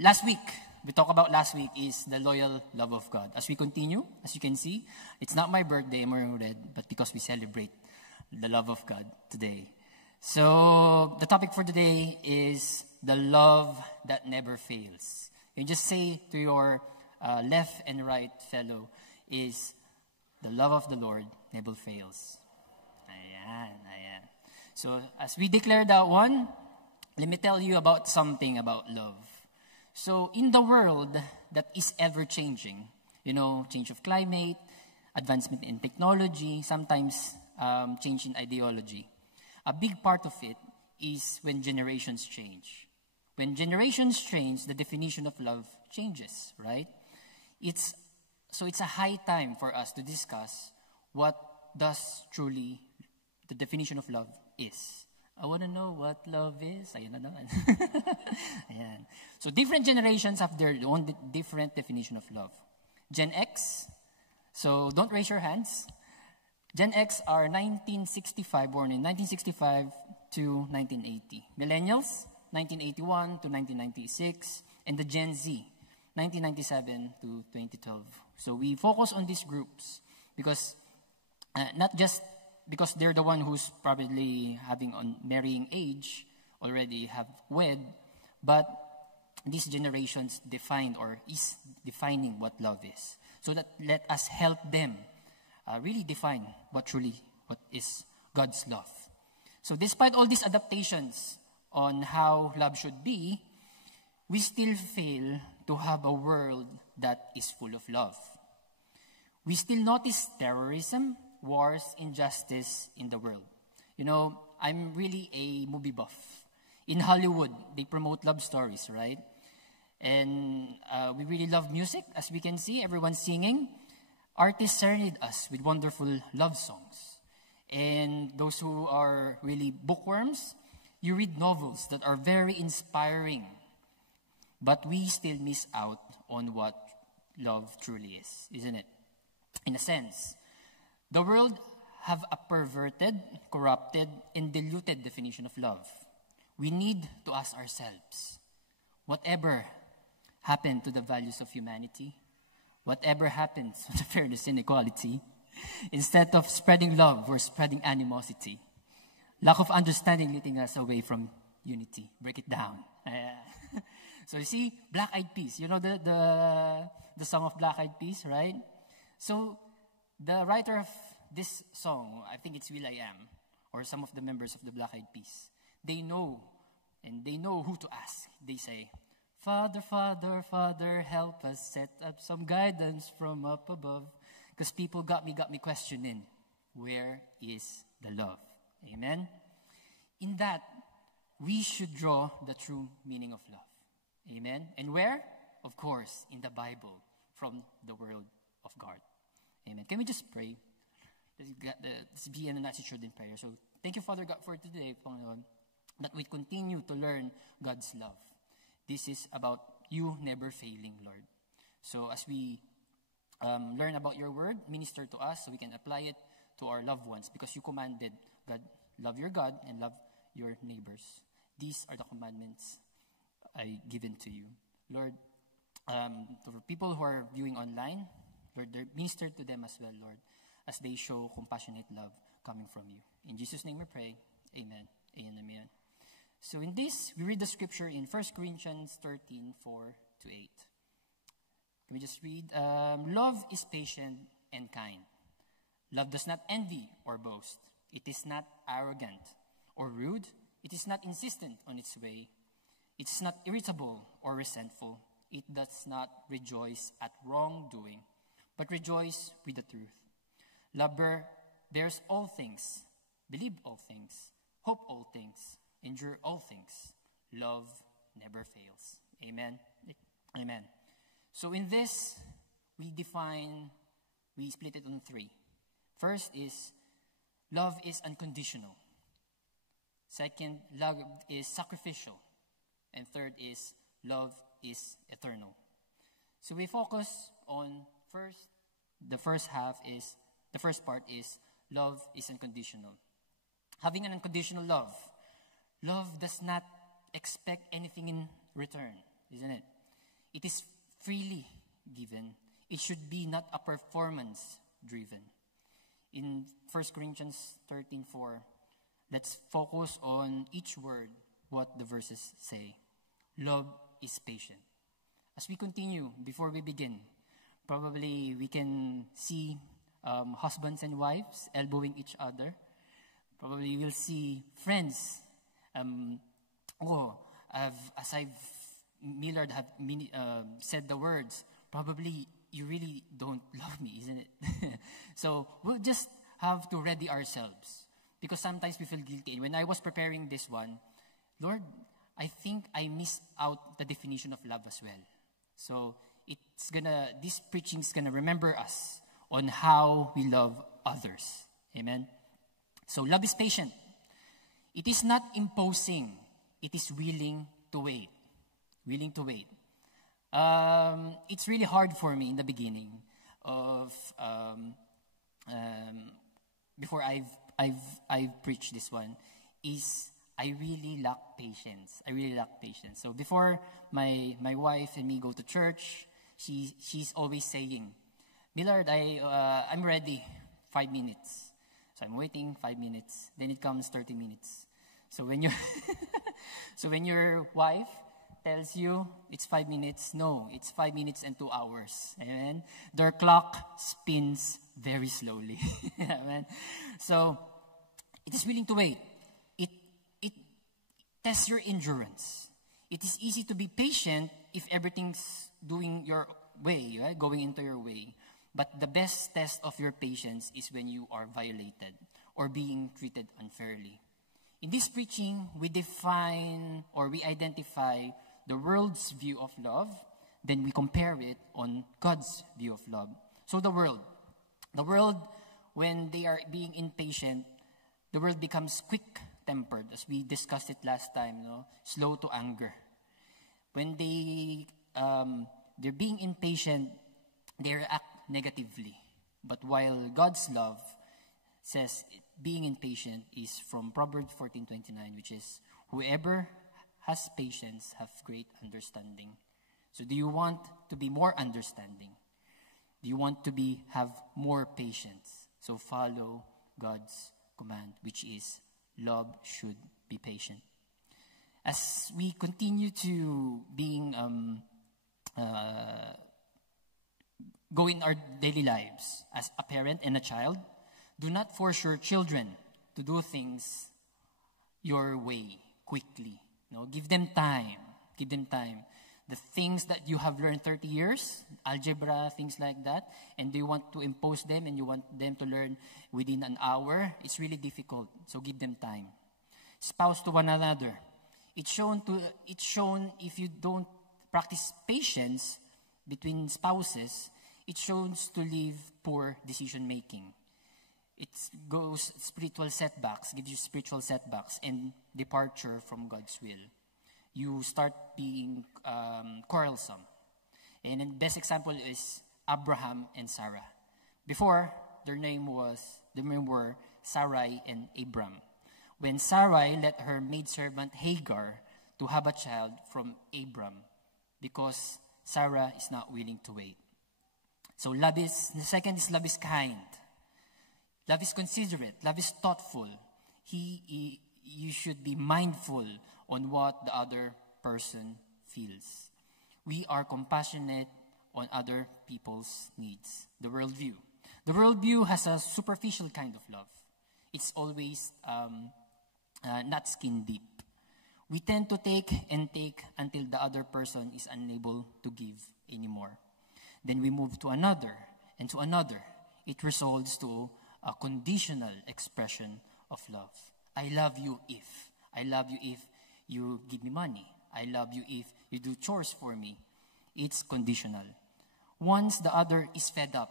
Last week, we talked about last week is the loyal love of God. As we continue, as you can see, it's not my birthday, I'm wearing red, but because we celebrate the love of God today. So, the topic for today is the love that never fails. You just say to your left and right fellow is, the love of the Lord never fails. Ayan, ayan. So, as we declare that one, let me tell you about something about love. So, in the world that is ever-changing, change of climate, advancement in technology, sometimes change in ideology, a big part of it is when generations change. When generations change, the definition of love changes, right? It's a high time for us to discuss what does truly the definition of love is. I want to know what love is. Ayan na naman. Ayan. So different generations have their own different definition of love. Gen X, so don't raise your hands. Gen X are 1965, born in 1965 to 1980. Millennials, 1981 to 1996. And the Gen Z, 1997 to 2012. So we focus on these groups because not just because they're the one who's probably having on marrying age, already have wed, but these generations defined or is defining what love is. So that let us help them really define what is God's love. So despite all these adaptations on how love should be, we still fail to have a world that is full of love. We still notice terrorism, wars, injustice in the world. I'm really a movie buff. In Hollywood, they promote love stories, right? And we really love music. As we can see, everyone's singing. Artists serenade us with wonderful love songs. And those who are really bookworms, you read novels that are very inspiring. But we still miss out on what love truly is, isn't it? In a sense, the world have a perverted, corrupted, and diluted definition of love. We need to ask ourselves, whatever happened to the values of humanity? Whatever happened to the fairness and equality? Instead of spreading love, we're spreading animosity. Lack of understanding leading us away from unity. Break it down. So you see, Black Eyed Peas. You know the song of Black Eyed Peas, right? So the writer of this song, I think it's will.i.am, or some of the members of the Black Eyed Peas, they know who to ask. They say, Father, Father, Father, help us set up some guidance from up above. Because people got me questioning, where is the love? Amen? In that, we should draw the true meaning of love. Amen? And where? Of course, in the Bible, from the Word of God. Amen. Can we just pray? Let's be in an attitude in prayer. So, thank you, Father God, for today, Panginoon, that we continue to learn God's love. This is about you never failing, Lord. So, as we learn about your word, minister to us so we can apply it to our loved ones, because you commanded, God, love your God and love your neighbors. These are the commandments I given to you. Lord, to the people who are viewing online, Lord, minister to them as well, Lord, as they show compassionate love coming from you. In Jesus' name we pray. Amen. Amen. So in this, we read the scripture in 1 Corinthians 13, 4 to 8. Can we just read? Love is patient and kind. Love does not envy or boast. It is not arrogant or rude. It is not insistent on its way. It is not irritable or resentful. It does not rejoice at wrongdoing, but rejoice with the truth. Love bears all things, believe all things, hope all things, endure all things. Love never fails. Amen. Amen. So in this, we split it on three. First is, love is unconditional. Second, love is sacrificial. And third is, love is eternal. So we focus on the first part is, love is unconditional. Having an unconditional love does not expect anything in return, isn't it? It is freely given. It should be not a performance driven. In 1 Corinthians 13:4, let's focus on each word, what the verses say. Love is patient. As we continue, before we begin, probably we can see husbands and wives elbowing each other. Probably we'll see friends. Millard have said the words, probably you really don't love me, isn't it? So we'll just have to ready ourselves, because sometimes we feel guilty. When I was preparing this one, Lord, I think I missed out the definition of love as well. So this preaching is gonna remember us on how we love others. Amen. So love is patient. It is not imposing. It is willing to wait. Willing to wait. It's really hard for me in the beginning of before I've preached this one, is I really lack patience. I really lack patience. So before my wife and me go to church, she's always saying, Millard, I'm ready. 5 minutes. So I'm waiting 5 minutes. Then it comes 30 minutes. So when your wife tells you it's 5 minutes, no, it's 5 minutes and 2 hours. Amen. Their clock spins very slowly. Amen. So it is willing to wait. It tests your endurance. It is easy to be patient if everything's doing your way, right? Going into your way. But the best test of your patience is when you are violated or being treated unfairly. In this preaching, we define or we identify the world's view of love, then we compare it on God's view of love. So the world, when they are being impatient, the world becomes quick-tempered, as we discussed it last time, slow to anger. When they're being impatient, they react negatively. But while God's love says being impatient is from Proverbs 14:29, which is, whoever has patience have great understanding. So do you want to be more understanding? Do you want to have more patience? So follow God's command, which is love should be patient. As we continue to go in our daily lives as a parent and a child, do not force your children to do things your way quickly. Give them time. Give them time. The things that you have learned 30 years, algebra, things like that, and you want to impose them and you want them to learn within an hour, it's really difficult. So give them time. Spouse to one another. It's shown if you don't practice patience between spouses, it shows to live poor decision making. It goes spiritual setbacks, gives you spiritual setbacks and departure from God's will. You start being quarrelsome. And the best example is Abraham and Sarah. Before, their name were Sarai and Abram. When Sarai let her maidservant Hagar to have a child from Abram, because Sarah is not willing to wait. So the second is love is kind. Love is considerate. Love is thoughtful. You should be mindful on what the other person feels. We are compassionate on other people's needs. The worldview. The worldview has a superficial kind of love. It's always not skin deep. We tend to take and take until the other person is unable to give anymore. Then we move to another and to another. It results to a conditional expression of love. I love you if. I love you if you give me money. I love you if you do chores for me. It's conditional. Once the other is fed up,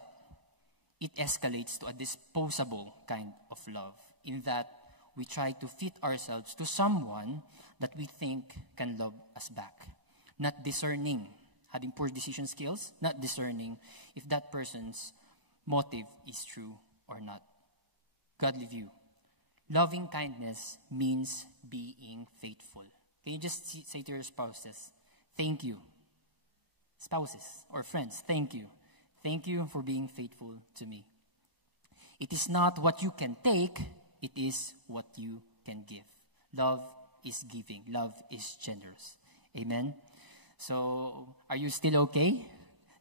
it escalates to a disposable kind of love, in that we try to fit ourselves to someone that we think can love us back. Not discerning, having poor decision skills, not discerning if that person's motive is true or not. Godly view. Loving kindness means being faithful. Can you just say to your spouses, thank you. spouses or friends, thank you. Thank you for being faithful to me. It is not what you can take, it is what you can give. Love is giving. Love is generous. Amen? So, are you still okay?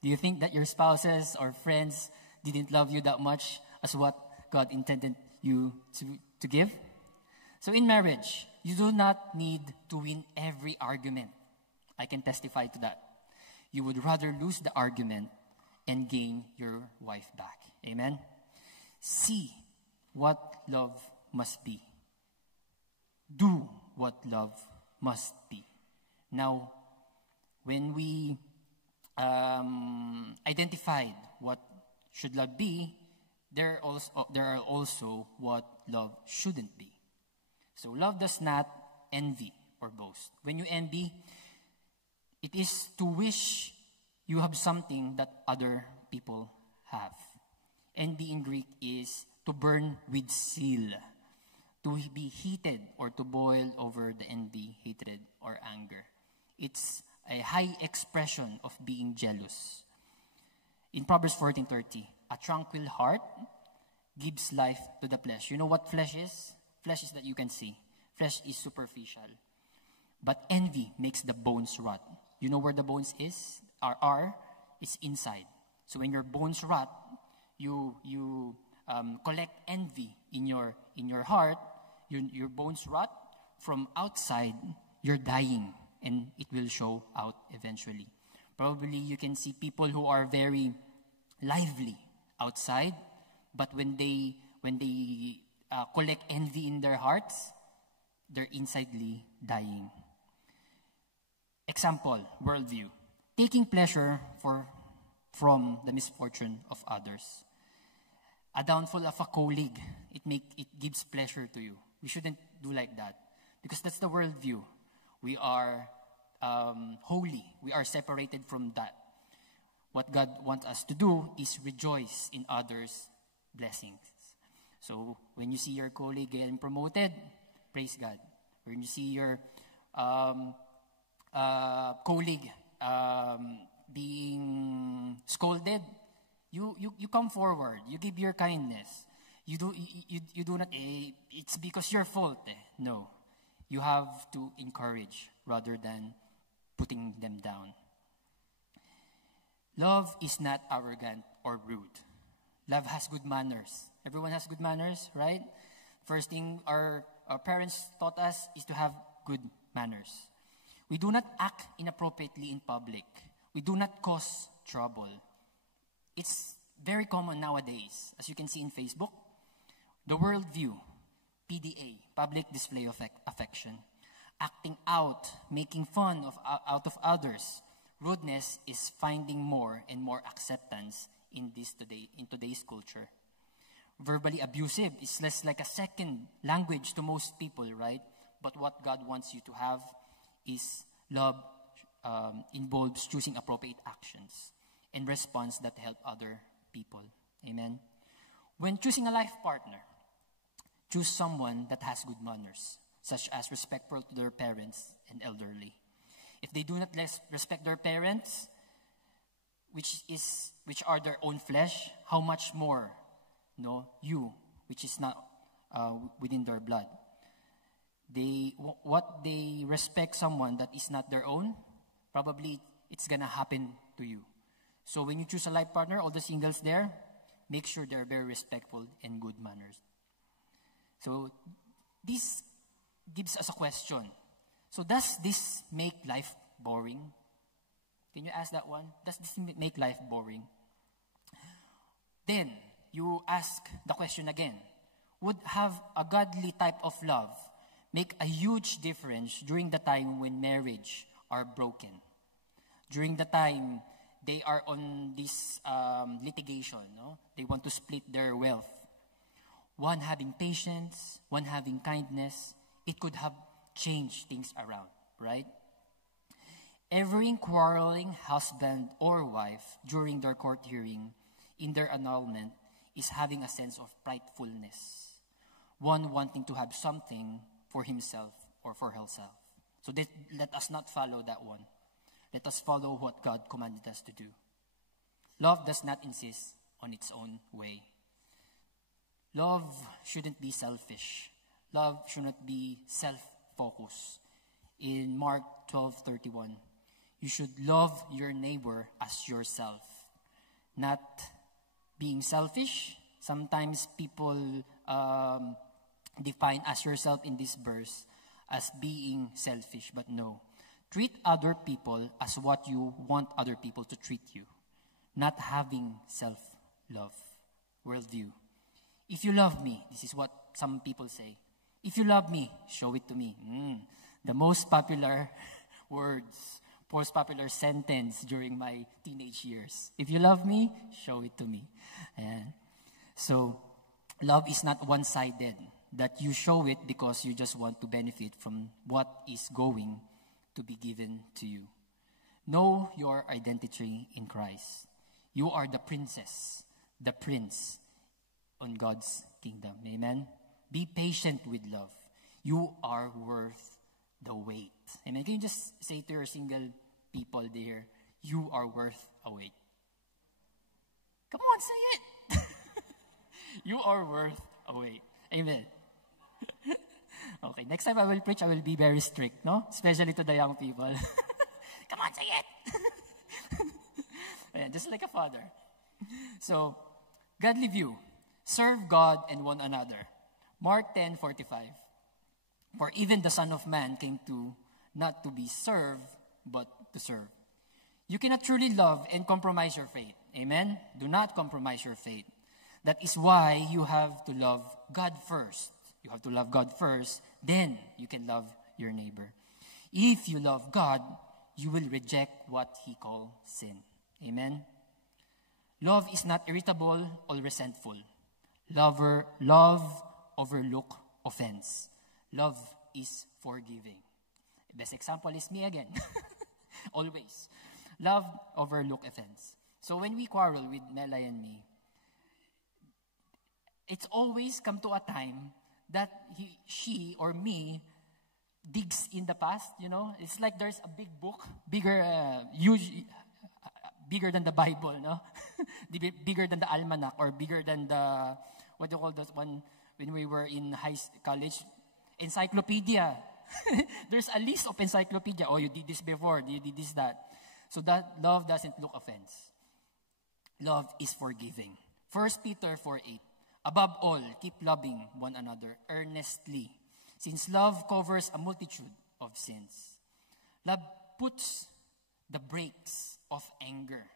Do you think that your spouses or friends didn't love you that much as what God intended you to give? So in marriage, you do not need to win every argument. I can testify to that. You would rather lose the argument and gain your wife back. Amen? See what love must be. Do what love must be. Now, when we identified what should love be, there are also what love shouldn't be. So love does not envy or boast. When you envy, it is to wish you have something that other people have. Envy in Greek is to burn with zeal, to be heated or to boil over the envy, hatred, or anger. It's a high expression of being jealous. In Proverbs 14:30, a tranquil heart gives life to the flesh. You know what flesh is? Flesh is that you can see. Flesh is superficial. But envy makes the bones rot. You know where the bones is? It's inside. So when your bones rot, you collect envy in your heart. Your bones rot. From outside, you're dying, and it will show out eventually. Probably you can see people who are very lively outside, but when they collect envy in their hearts, they're insidely dying. Example, worldview. Taking pleasure from the misfortune of others. A downfall of a colleague, it gives pleasure to you. We shouldn't do like that, because that's the worldview. We are holy. We are separated from that. What God wants us to do is rejoice in others' blessings. So when you see your colleague getting promoted, praise God. When you see your colleague being scolded, you come forward. You give your kindness. You do not. It's because your fault. No, you have to encourage rather than putting them down. Love is not arrogant or rude. Love has good manners. Everyone has good manners, right? First thing our parents taught us is to have good manners. We do not act inappropriately in public. We do not cause trouble. It's very common nowadays, as you can see in Facebook. The worldview, PDA, public display of affection. Acting out, making fun out of others. Rudeness is finding more and more acceptance in today's culture. Verbally abusive is less like a second language to most people, right? But what God wants you to have is love involves choosing appropriate actions and response that help other people. Amen? When choosing a life partner, choose someone that has good manners, such as respectful to their parents and elderly. If they do not respect their parents, which are their own flesh, how much more, you, which is not within their blood. They respect someone that is not their own, probably it's gonna happen to you. So when you choose a life partner, all the singles there, make sure they're very respectful and good manners. So this gives us a question. So does this make life boring? Can you ask that one? Does this make life boring? Then you ask the question again. Would have a godly type of love make a huge difference during the time when marriage are broken? During the time they are on this litigation, they want to split their wealth. One having patience, one having kindness, it could have changed things around, right? Every quarreling husband or wife during their court hearing in their annulment is having a sense of pridefulness. One wanting to have something for himself or for herself. So let us not follow that one. Let us follow what God commanded us to do. Love does not insist on its own way. Love shouldn't be selfish. Love shouldn't be self-focused. In Mark 12:31, you should love your neighbor as yourself. Not being selfish. Sometimes people define as yourself in this verse as being selfish, but no. Treat other people as what you want other people to treat you. Not having self-love, worldview. If you love me, this is what some people say. If you love me, show it to me. The most popular words, most popular sentence during my teenage years. If you love me, show it to me. And so, love is not one-sided. That you show it because you just want to benefit from what is going to be given to you. Know your identity in Christ. You are the princess, the prince on God's kingdom. Amen? Be patient with love. You are worth the wait. Amen? Can you just say to your single people there, you are worth a wait. Come on, say it. You are worth a wait. Amen. Okay, next time I will preach, I will be very strict, no? Especially to the young people. Come on, say it. Ayan, just like a father. So, godly view. Serve God and one another. Mark 10:45. For even the Son of Man came to not to be served, but to serve. You cannot truly love and compromise your faith. Amen? Do not compromise your faith. That is why you have to love God first. You have to love God first, then you can love your neighbor. If you love God, you will reject what He calls sin. Amen? Love is not irritable or resentful. Love overlook offense. Love is forgiving. The best example is me again. Always. Love overlook offense. So when we quarrel with Mela and me, it's always come to a time that she or me digs in the past, you know. It's like there's a big book, bigger than the Bible, no? Bigger than the almanac, or bigger than the, what do you call that one when we were in college? Encyclopedia. There's a list of encyclopedia. Oh, you did this before, you did this, that. So that love doesn't look offense. Love is forgiving. 1 Peter 4:8. Above all, keep loving one another earnestly, since love covers a multitude of sins. Love puts the brakes of anger.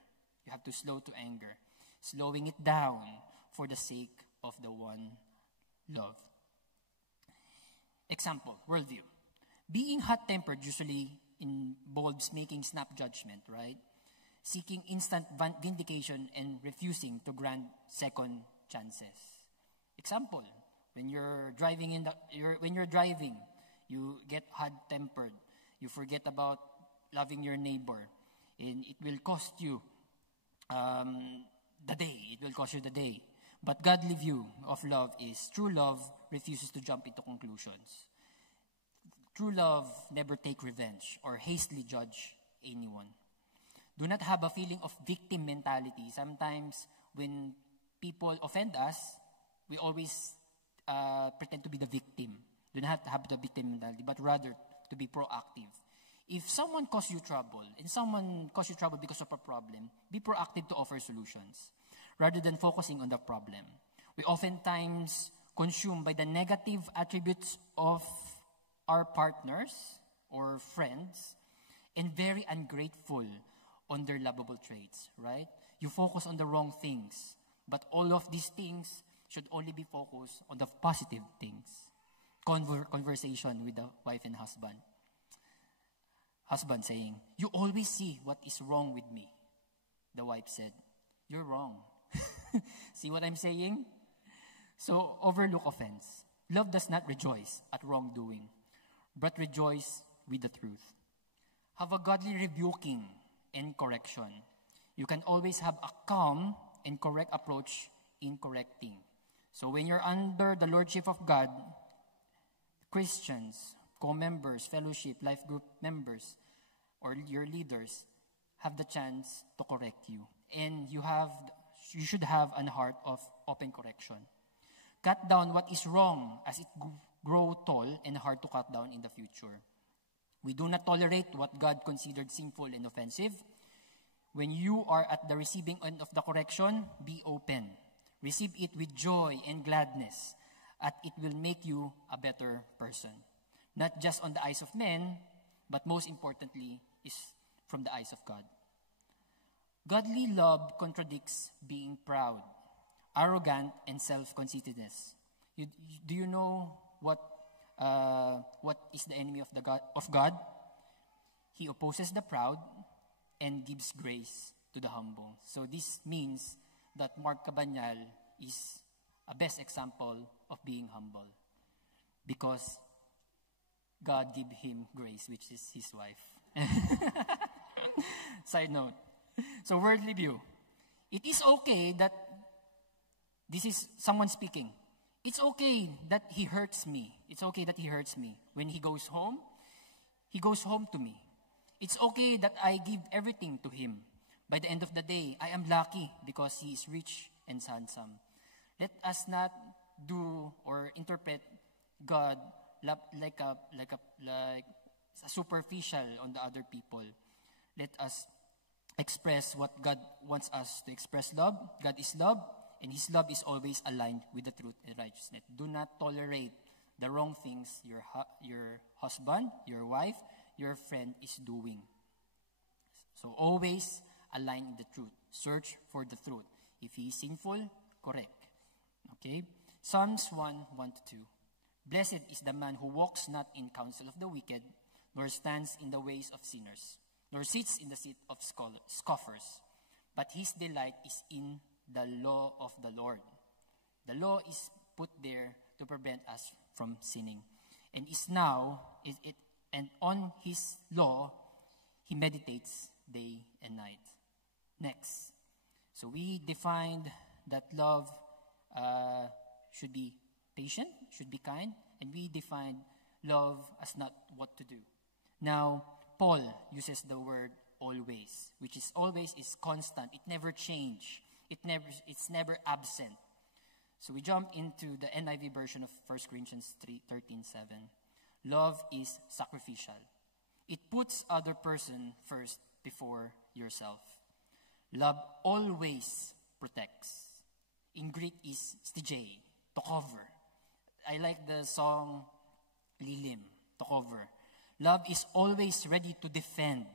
You have to slow to anger, slowing it down for the sake of the one loved. Example, worldview. Being hot-tempered usually involves making snap judgment, right? Seeking instant vindication and refusing to grant second chances. Example, when you're driving, you get hot-tempered. You forget about loving your neighbor, and it will cost you the day. It will cost you the day. But godly view of love is true love refuses to jump into conclusions. True love never take revenge or hastily judge anyone. Do not have a feeling of victim mentality. Sometimes when people offend us, we always pretend to be the victim. Do not have the victim mentality, but rather to be proactive. If someone caused you trouble, and someone caused you trouble because of a problem, be proactive to offer solutions, rather than focusing on the problem. We oftentimes consumed by the negative attributes of our partners or friends, and very ungrateful on their lovable traits, right? You focus on the wrong things, but all of these things should only be focused on the positive things. Conversation with the wife and husband. Husband saying, "You always see what is wrong with me." The wife said, "You're wrong." See what I'm saying? So overlook offense. Love does not rejoice at wrongdoing, but rejoice with the truth. Have a godly rebuking and correction. You can always have a calm and correct approach in correcting. So when you're under the lordship of God, Christians, co-members, fellowship, life group members, or your leaders have the chance to correct you. And you should have an heart of open correction. Cut down what is wrong as it grow tall and hard to cut down in the future. We do not tolerate what God considered sinful and offensive. When you are at the receiving end of the correction, be open. Receive it with joy and gladness, as it will make you a better person. Not just on the eyes of men, but most importantly, is from the eyes of God. Godly love contradicts being proud, arrogant, and self-conceitedness. Do you know what is the enemy of God? He opposes the proud and gives grace to the humble. So this means that Mark Cabanyal is a best example of being humble, because God gave him grace, which is his wife. Side note. So worldly view. It is okay that this is someone speaking. It's okay that he hurts me. It's okay that he hurts me. When he goes home to me. It's okay that I give everything to him. By the end of the day, I am lucky because he is rich and handsome. Let us not do or interpret God like a superficial on the other people. Let us express what God wants us to express. Love. God is love, and his love is always aligned with the truth and righteousness. Do not tolerate the wrong things your husband, your wife, your friend is doing. So always align in the truth. Search for the truth. If he is sinful, correct. Okay? Psalms 1:1-2. Blessed is the man who walks not in counsel of the wicked, nor stands in the ways of sinners, nor sits in the seat of scoffers. But his delight is in the law of the Lord. The law is put there to prevent us from sinning. And and on his law, he meditates day and night. Next. So we defined that love should be patient, should be kind, and we defined love as not what to do. Now, Paul uses the word always, which is always is constant. It never changes. It's never absent. So we jump into the NIV version of 1 Corinthians 13:7. Love is sacrificial. It puts other person first before yourself. Love always protects. In Greek is stijay, to cover. I like the song Lilim, to cover. Love is always ready to defend,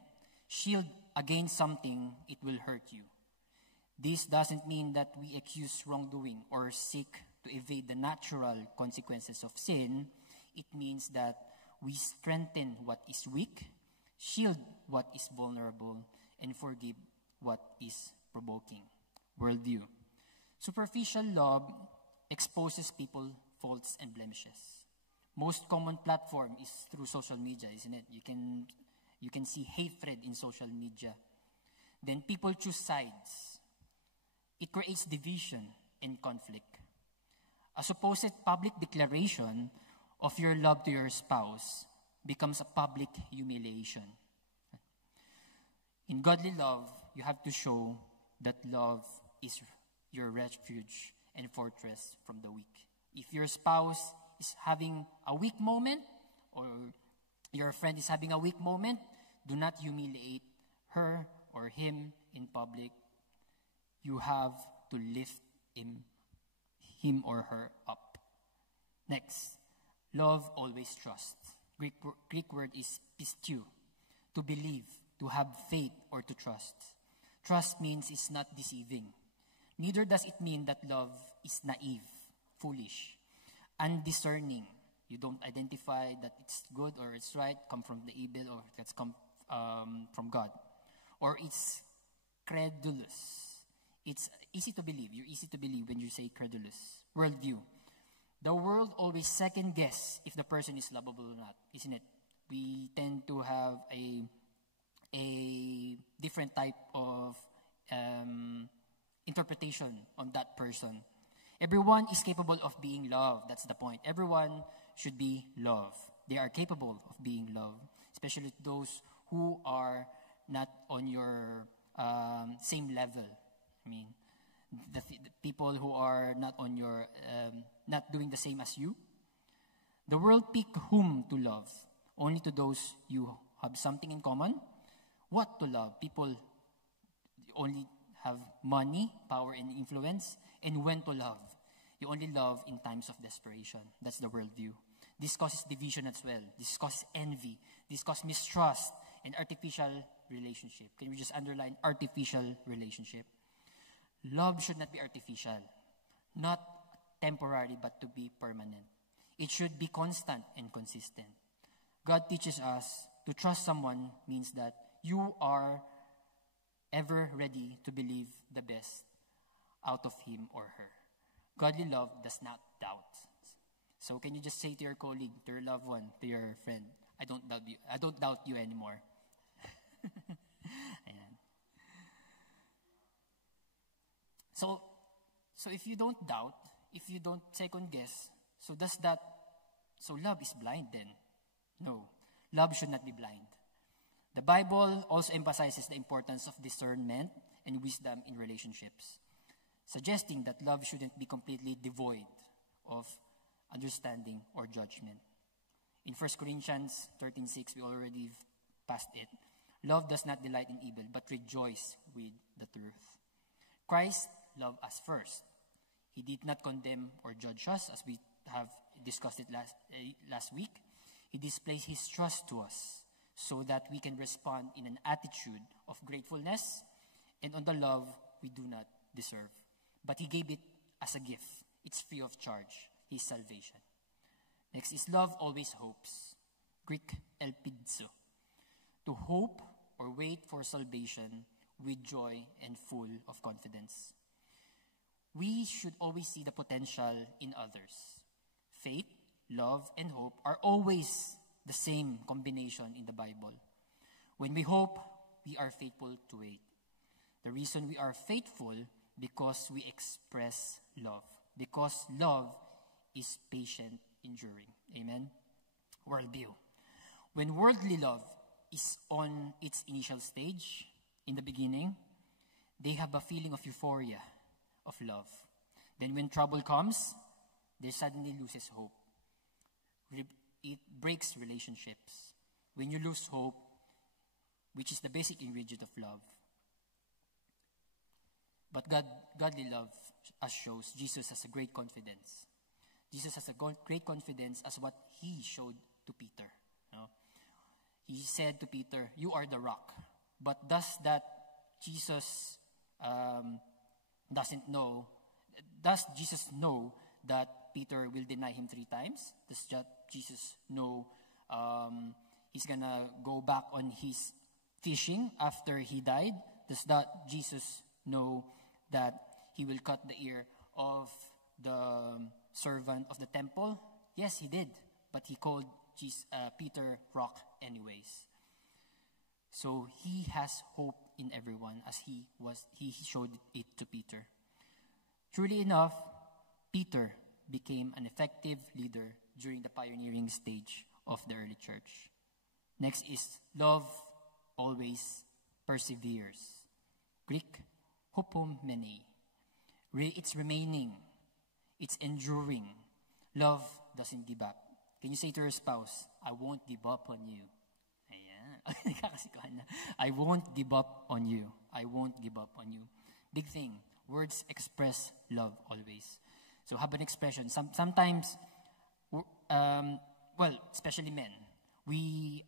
shield against something it will hurt you. This doesn't mean that we accuse wrongdoing or seek to evade the natural consequences of sin. It means that we strengthen what is weak, shield what is vulnerable, and forgive what is provoking. Worldview. Superficial love exposes people faults and blemishes. Most common platform is through social media, isn't it? You can see hatred in social media. Then people choose sides. It creates division and conflict. A supposed public declaration of your love to your spouse becomes a public humiliation. In godly love, you have to show that love is your refuge and fortress from the weak. If your spouse is having a weak moment, or your friend is having a weak moment, do not humiliate her or him in public. You have to lift him or her up. Next, love always trusts. Greek word is pistou, to believe, to have faith, or to trust. Trust means it's not deceiving. Neither does it mean that love is naive, foolish, undiscerning. You don't identify that it's good or it's right, come from the evil, or that's come from God. Or it's credulous. It's easy to believe. You're easy to believe when you say credulous. Worldview. The world always second guess if the person is lovable or not, isn't it? We tend to have a different type of interpretation on that person. Everyone is capable of being loved. That's the point. Everyone should be loved. They are capable of being loved, especially those who are not on your same level. I mean, the people who are not on your, not doing the same as you. The world pick whom to love, only to those you have something in common. What to love? People only have money, power, and influence. And when to love? You only love in times of desperation. That's the worldview. This causes division as well. This causes envy. This causes mistrust and artificial relationship. Can we just underline artificial relationship? Love should not be artificial, not temporary, but to be permanent. It should be constant and consistent. God teaches us to trust someone means that you are ever ready to believe the best out of him or her. Godly love does not doubt. So can you just say to your colleague, to your loved one, to your friend, I don't doubt you. I don't doubt you anymore. Ayan. So if you don't doubt, if you don't second guess, so love is blind then? No. Love should not be blind. The Bible also emphasizes the importance of discernment and wisdom in relationships, suggesting that love shouldn't be completely devoid of understanding or judgment. In 1 Corinthians 13:6, we already passed it. Love does not delight in evil, but rejoice with the truth. Christ loved us first. He did not condemn or judge us, as we have discussed it last week. He displays his trust to us so that we can respond in an attitude of gratefulness and on the love we do not deserve. But he gave it as a gift. It's free of charge. His salvation. Next is love always hopes. Greek elpidzo. To hope or wait for salvation with joy and full of confidence. We should always see the potential in others. Faith, love, and hope are always the same combination in the Bible. When we hope, we are faithful to wait. The reason we are faithful because we express love. Because love is patient, enduring. Amen? Worldview. When worldly love is on its initial stage, in the beginning, they have a feeling of euphoria, of love. Then when trouble comes, they suddenly loses hope. It breaks relationships. When you lose hope, which is the basic ingredient of love. But godly love, as shows, Jesus has a great confidence. Jesus has a great confidence as what he showed to Peter. You know? He said to Peter, you are the rock. But does Jesus Jesus know that Peter will deny him 3 times? Does Jesus know he's going to go back on his fishing after he died? Does that Jesus know that he will cut the ear of the servant of the temple? Yes, he did. But he called Peter rock anyways. So he has hope in everyone as he showed it to Peter. Truly enough, Peter became an effective leader during the pioneering stage of the early church. Next is love always perseveres. Greek, hopomene. It's remaining. It's enduring. Love doesn't give up. Can you say to your spouse, I won't give up on you? Ayan. I won't give up on you. I won't give up on you. Big thing. Words express love always. So have an expression. Sometimes, especially men,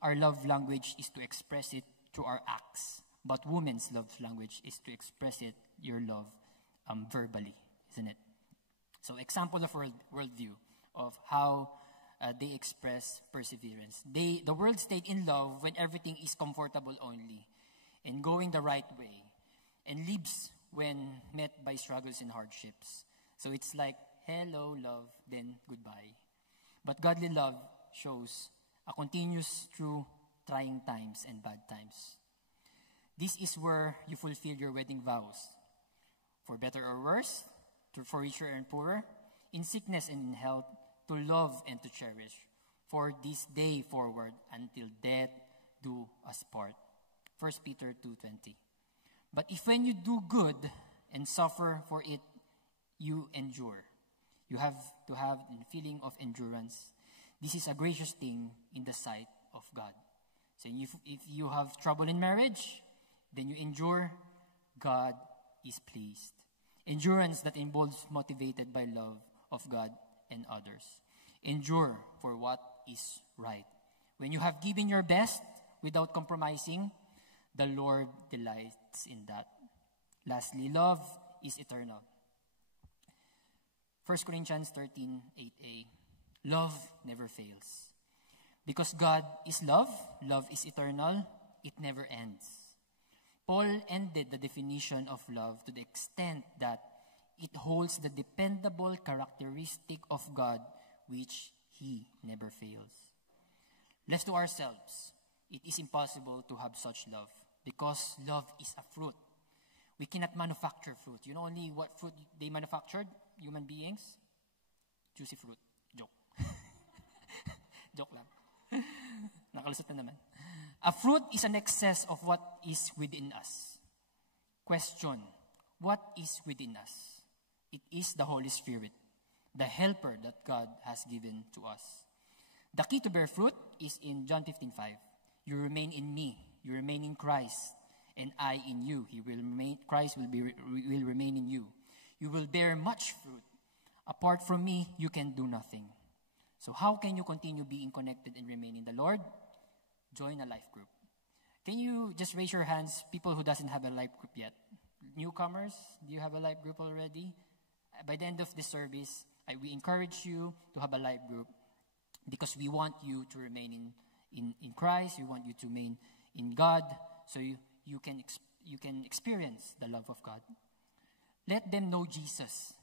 our love language is to express it through our acts. But women's love language is to express your love verbally, isn't it? So example of worldview of how they express perseverance. The world stayed in love when everything is comfortable only and going the right way, and leaves when met by struggles and hardships. So it's like, hello, love, then goodbye. But godly love shows a continuous through trying times and bad times. This is where you fulfill your wedding vows. For better or worse, for richer and poorer, in sickness and in health, to love and to cherish, for this day forward until death do us part. 1 Peter 2:20. But if when you do good and suffer for it, you endure. You have to have a feeling of endurance. This is a gracious thing in the sight of God. So if you have trouble in marriage, then you endure, God is pleased. Endurance that involves motivated by love of God and others. Endure for what is right. When you have given your best without compromising, the Lord delights in that. Lastly, love is eternal. 1 Corinthians 13:8a. Love never fails. Because God is love, love is eternal, it never ends. Paul ended the definition of love to the extent that it holds the dependable characteristic of God which He never fails. Left to ourselves, it is impossible to have such love because love is a fruit. We cannot manufacture fruit. You know only what fruit they manufactured? Human beings? Juicy fruit. Joke. Joke lang. Nakalusot na naman. A fruit is an excess of what is within us. Question, what is within us? It is the Holy Spirit, the helper that God has given to us. The key to bear fruit is in John 15:5. You remain in me, you remain in Christ, and I in you. Christ will remain in you. You will bear much fruit. Apart from me, you can do nothing. So how can you continue being connected and remain in the Lord? Join a life group. Can you just raise your hands, people who doesn't have a life group yet? Newcomers, do you have a life group already? By the end of this service, we encourage you to have a life group because we want you to remain in Christ. We want you to remain in God so you can experience the love of God. Let them know Jesus.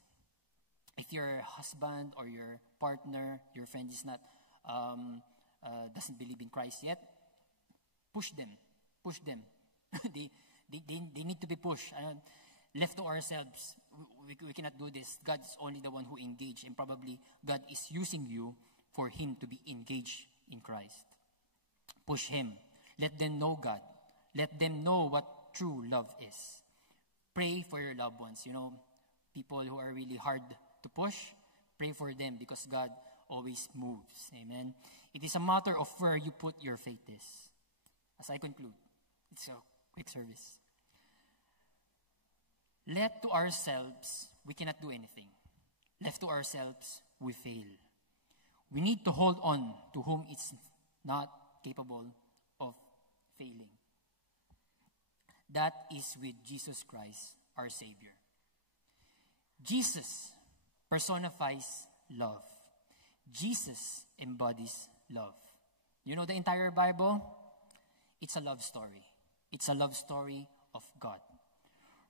If your husband or your partner, your friend is not doesn't believe in Christ yet, push them. Push them. they need to be pushed. Left to ourselves, we cannot do this. God is only the one who engaged, and probably God is using you for Him to be engaged in Christ. Push Him. Let them know God. Let them know what true love is. Pray for your loved ones. You know, people who are really hard to push, pray for them because God always moves. Amen. It is a matter of where you put your faith is. As I conclude, it's a quick service. Left to ourselves, we cannot do anything. Left to ourselves, we fail. We need to hold on to whom is not capable of failing. That is with Jesus Christ, our Savior. Jesus personifies love. Jesus embodies love. You know the entire Bible? It's a love story. It's a love story of God.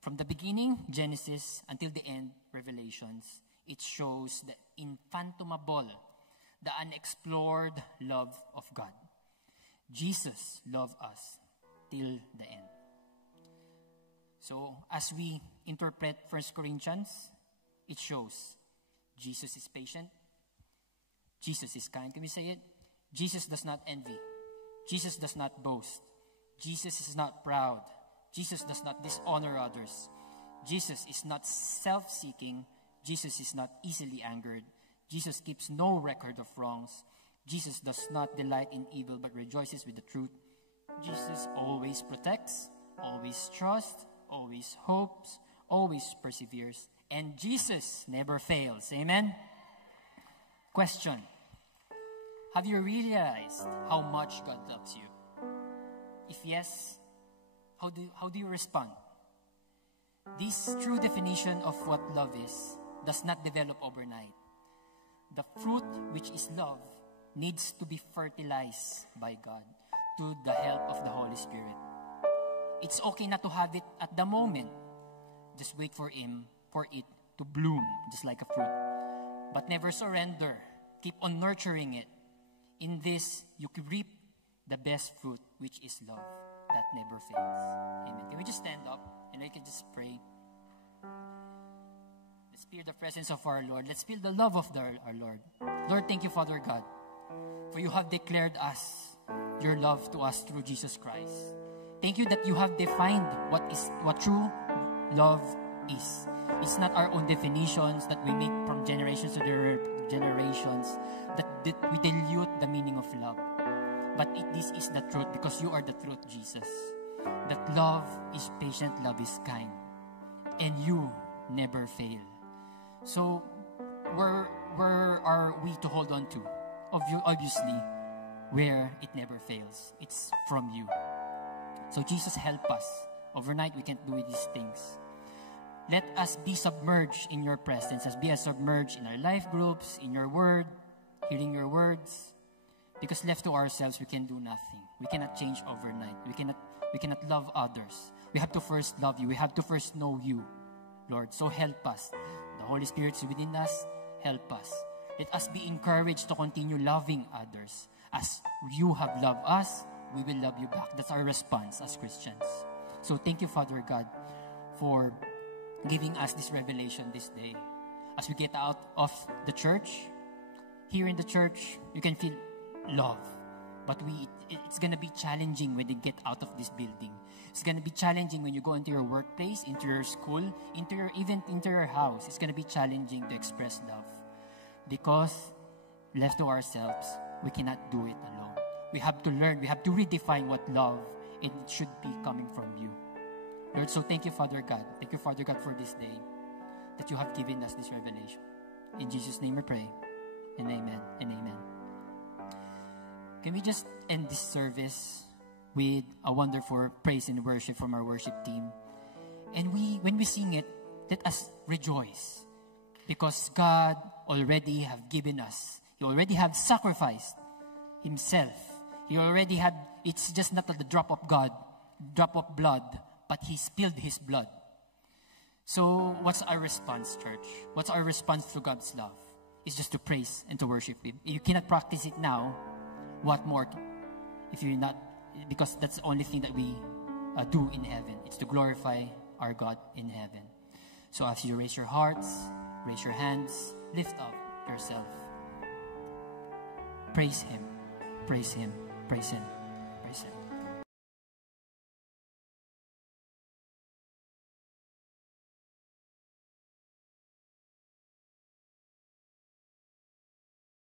From the beginning, Genesis, until the end, Revelations, it shows the infathomable, the unexplored love of God. Jesus loved us till the end. So, as we interpret 1 Corinthians, it shows Jesus is patient. Jesus is kind. Can we say it? Jesus does not envy. Jesus does not boast. Jesus is not proud. Jesus does not dishonor others. Jesus is not self-seeking. Jesus is not easily angered. Jesus keeps no record of wrongs. Jesus does not delight in evil but rejoices with the truth. Jesus always protects, always trusts, always hopes, always perseveres. And Jesus never fails. Amen? Question. Have you realized how much God loves you? If yes, how do you respond? This true definition of what love is does not develop overnight. The fruit, which is love, needs to be fertilized by God to the help of the Holy Spirit. It's okay not to have it at the moment. Just wait for Him, for it to bloom, just like a fruit. But never surrender. Keep on nurturing it. In this, you can reap the best fruit, which is love that never fails. Amen. Can we just stand up and we can just pray? Let's feel the presence of our Lord. Let's feel the love of our Lord. Lord, thank you, Father God, for you have declared us your love to us through Jesus Christ. Thank you that you have defined what true love is. It's not our own definitions that we make from generations to generations that we dilute the meaning of love. But this is the truth because you are the truth, Jesus. That love is patient, love is kind. And you never fail. So, where are we to hold on to? Obviously, where it never fails. It's from you. So, Jesus, help us. Overnight, we can't do these things. Let us be submerged in your presence. As be submerged in our life groups, in your word, hearing your words. Because left to ourselves, we can do nothing. We cannot change overnight. We cannot love others. We have to first love you. We have to first know you, Lord. So help us. The Holy Spirit is within us. Help us. Let us be encouraged to continue loving others. As you have loved us, we will love you back. That's our response as Christians. So thank you, Father God, for giving us this revelation this day. As we get out of the church, here in the church, you can feel love. But it's going to be challenging when you get out of this building. It's going to be challenging when you go into your workplace, into your school, even into your house. It's going to be challenging to express love. Because left to ourselves, we cannot do it alone. We have to learn, we have to redefine what love and it should be coming from you. Lord, so thank you, Father God. Thank you, Father God, for this day that you have given us this revelation. In Jesus' name we pray. And amen and amen. Can we just end this service with a wonderful praise and worship from our worship team? And when we sing it, let us rejoice. Because God already have given us. He already have sacrificed Himself. He already had, it's just not a drop of blood, but He spilled His blood. So what's our response, church? What's our response to God's love? It's just to praise and to worship Him. You cannot practice it now. What more if you're not, because that's the only thing that we do in heaven. It's to glorify our God in heaven. So as you raise your hearts, raise your hands, lift up yourself. Praise Him, praise Him, praise Him, praise Him.